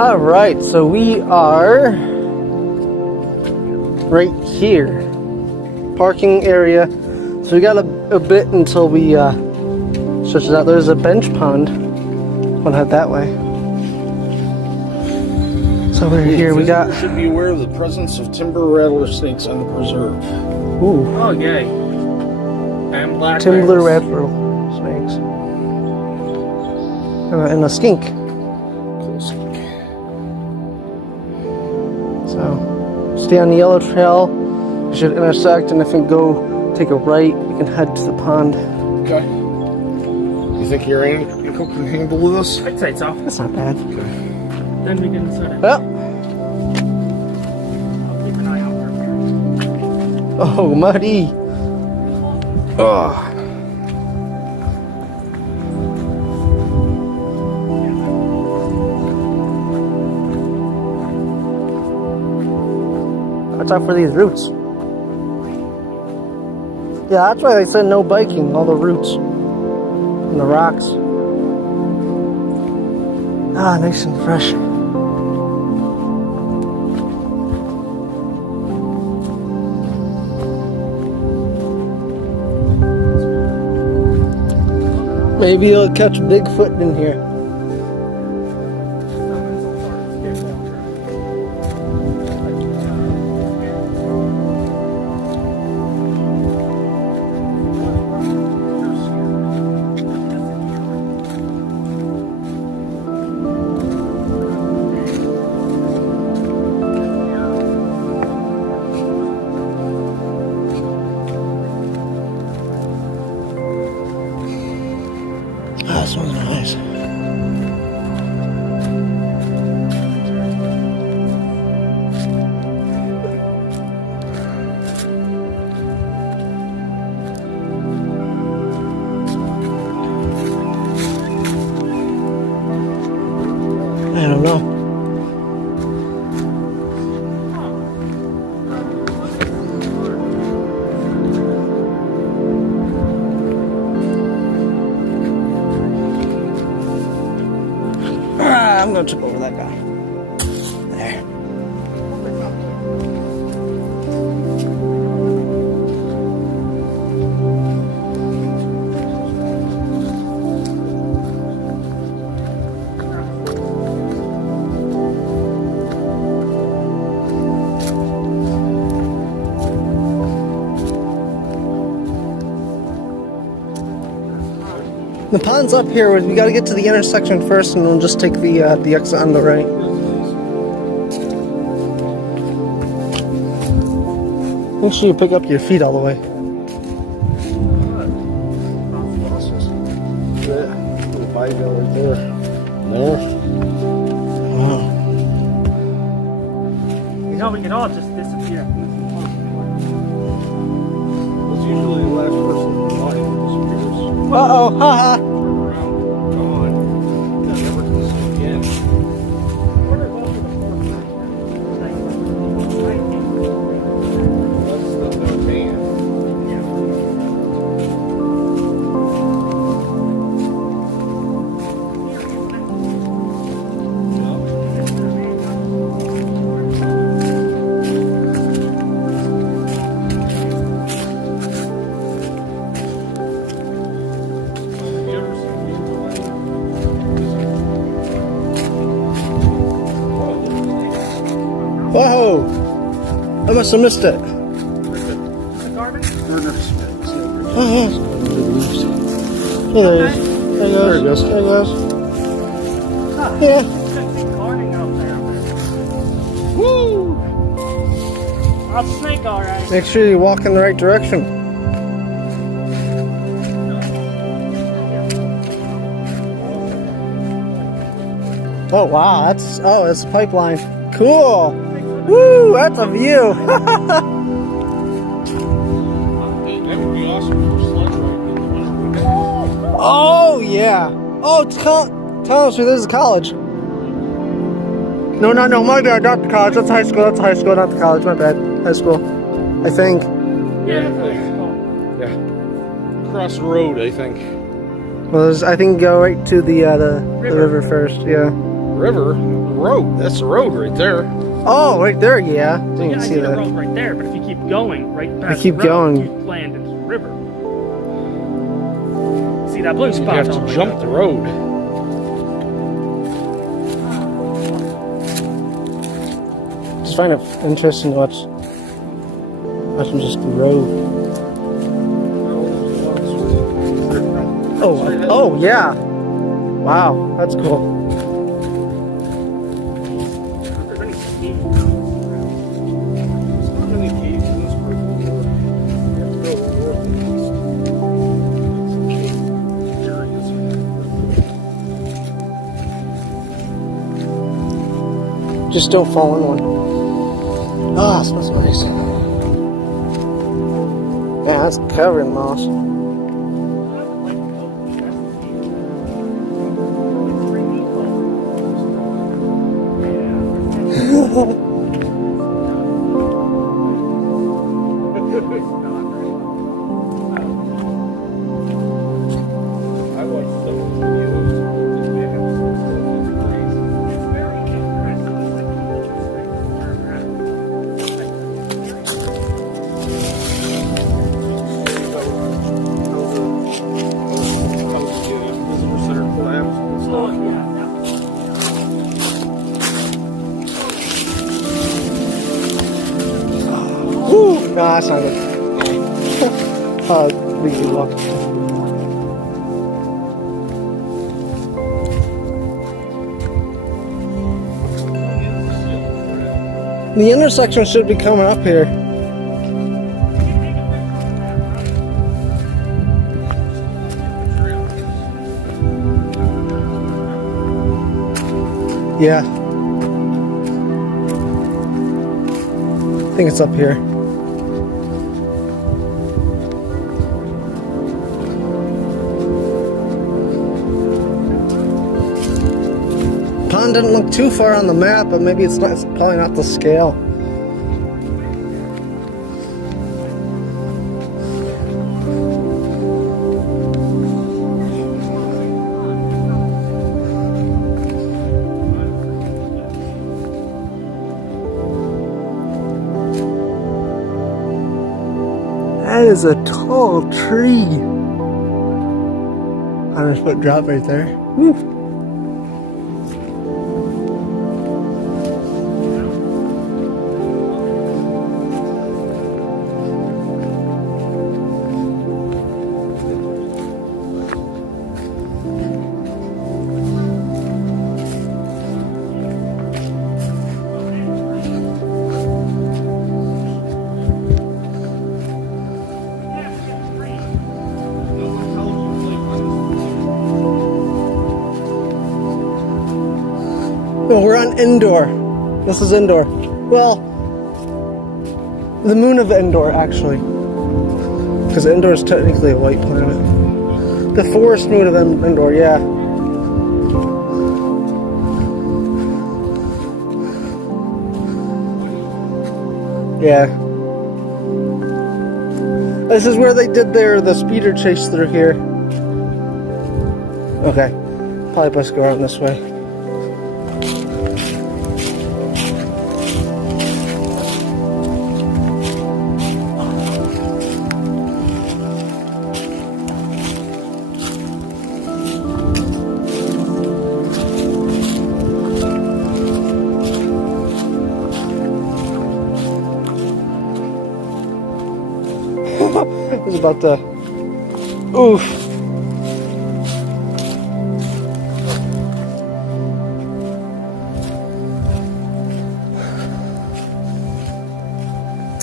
All right, so we are right here, parking area. So we got a bit until we stretch it out. There's a bench pond. Want to head that way. So we're here. We got. Should be aware of the presence of timber rattlesnakes on the preserve. Ooh. Oh yay! And black Timber bears. rattlesnakes. And a skink. Cool skink. So, stay on the yellow trail. We should intersect, and if we go take a right, we can head to the pond. Okay. You think your ankle can handle this? I'd say so. That's not bad. Okay. Then we can set it. Well, I'll keep an eye out for it. oh, muddy. Oh. Watch out for these roots. Yeah, that's why they said no biking, all the roots and the rocks. Ah, nice and fresh. Maybe you'll catch Bigfoot in here. Ah, this one's nice. I don't know. I'm gonna trip over that guy. There. The pond's up here. We gotta get to the intersection first, and we'll just take the exit on the right. Make sure you pick up your feet all the way. Little bivalve right there. No. Wow. You know, we can all just disappear. It's usually the last person in line that disappears. Uh-oh, haha. Around, gone. That never comes again. That's the van. Have you ever seen Whoa! I must have missed it. Oh, yeah. Oh, there it is. There it goes. There it goes. Yeah. Woo! I'll snake all right. Make sure you walk in the right direction. Oh wow, that's a pipeline. Cool. Woo, that's a view. That would be awesome for a sledge ride in the winter. Oh yeah. Oh, tell us this is college. No, my bad, not the college. That's high school. That's high school, not the college. My bad. High school, I think. Yeah. Yeah. Across the road, I think. Well, I think go right to the river first. Yeah. River? The road. That's the road right there. Oh, right there, yeah. Didn't Yeah, I see see the that. road right there, but if you keep going right past keep the road, going. you land into the river. See that blue You spot? have to jump the road. Just find it interesting to watch them just row. Oh, yeah. Wow, that's cool. Just don't fall in one. Ah, it smells nice. Yeah, that's covered in moss. Woo! No, that's not good. We can walk. The intersection should be coming up here. Yeah. I think it's up here. Pond didn't look too far on the map, but maybe it's probably not the scale. That is a tall tree. 100-foot drop right there. Woo. No, we're on Endor. This is Endor. Well, the moon of Endor, actually. Because Endor is technically a white planet. The forest moon of Endor, yeah. Yeah. This is where they did the speeder chase through here. Okay. Probably best go around this way. It's about to. Oof.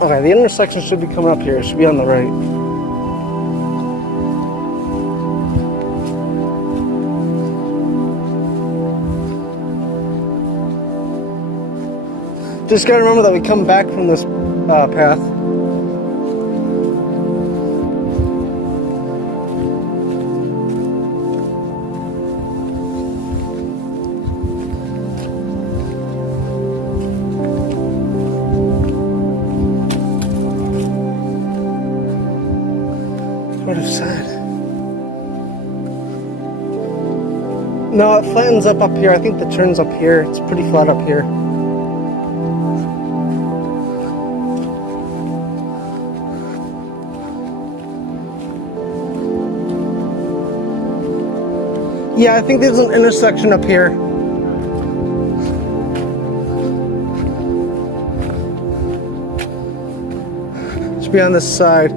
Okay, the intersection should be coming up here. It should be on the right. Just gotta remember that we come back from this path. What is sad? No, it flattens up here. I think the turn's up here. It's pretty flat up here. Yeah, I think there's an intersection up here. Should be on this side.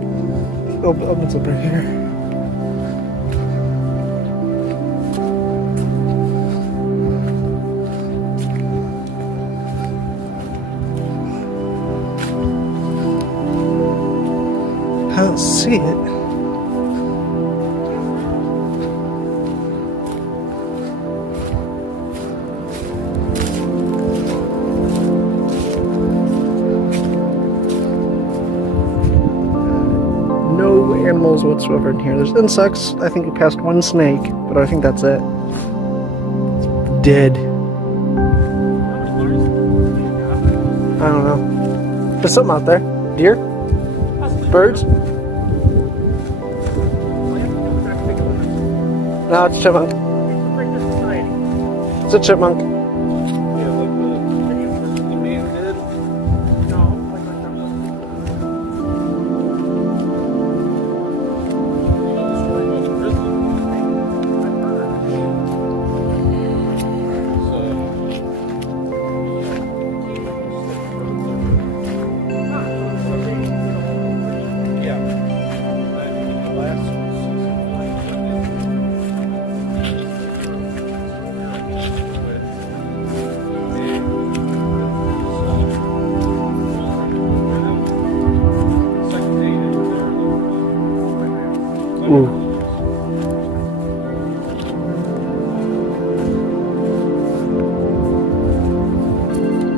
Opens up right here. I don't see it. No animals whatsoever in here. There's insects. I think we passed one snake, but I think that's it. It's dead. I don't know. There's something out there. Deer? Birds? No, it's a chipmunk. It's a chipmunk. Ooh.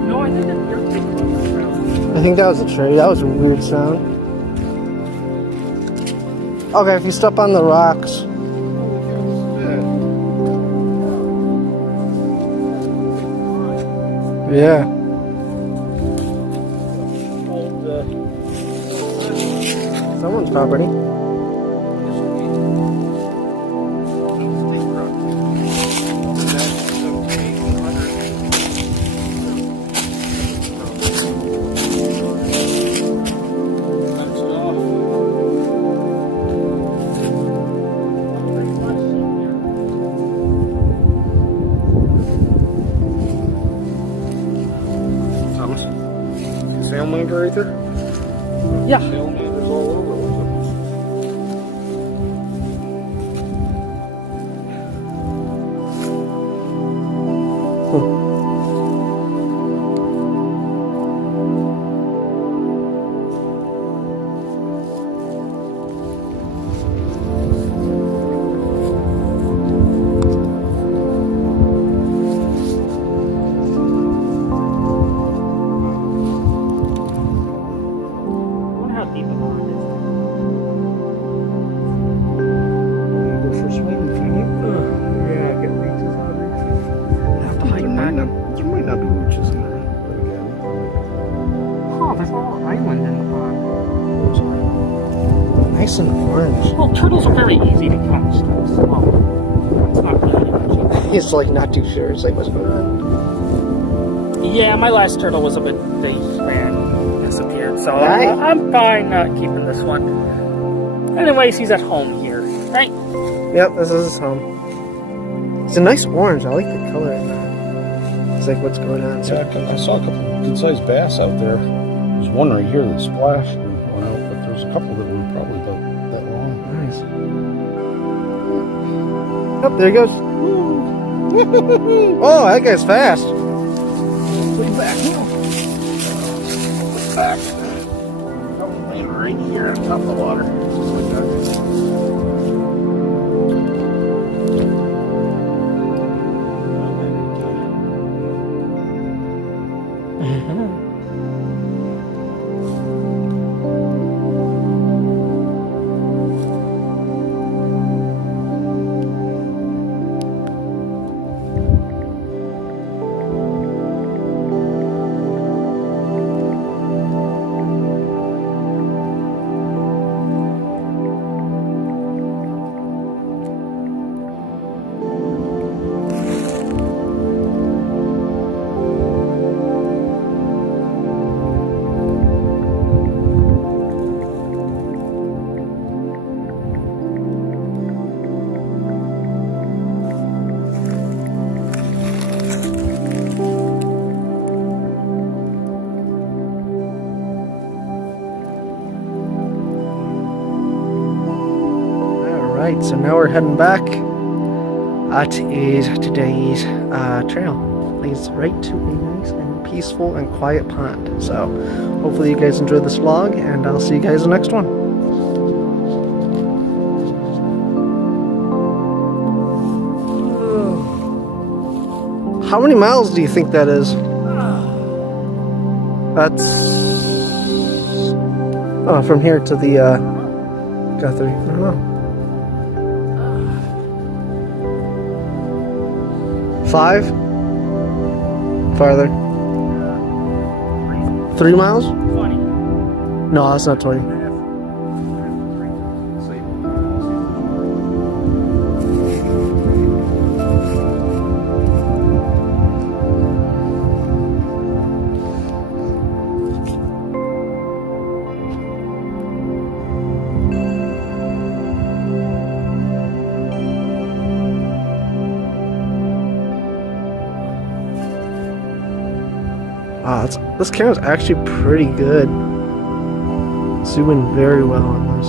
No, I think that you're taking the sound. I think that was a tree. That was a weird sound. Okay, if you step on the rocks. Yeah. Someone's property. Salamander right there? Yeah. Salamanders all over. Nice and orange. Well, turtles are very easy to catch. So it's not really. He's like not too sure. It's like, what's going on? Yeah, my last turtle was a bit big and disappeared, so Right. I'm fine keeping this one. Anyways, he's at home here, right? Yep, this is his home. It's a nice orange. I like the color. It's like, what's going on? Yeah, I saw a couple of good-sized bass out there. There's one right here that splashed and went out, but there's a couple that were probably about that long. Nice. Oh, there he goes. Oh, that guy's fast. Way back now. Way back. I'm laying right here on top of the water. Just like that. Alright, so now we're heading back. That is today's trail. Leads right to a nice and peaceful and quiet pond. So hopefully you guys enjoyed this vlog, and I'll see you guys in the next one. How many miles do you think that is? That's from here to the Guthrie. I don't know. 5? Farther. 3 miles? 20. No, that's not 20. Wow, this camera's actually pretty good. Zooming very well on this.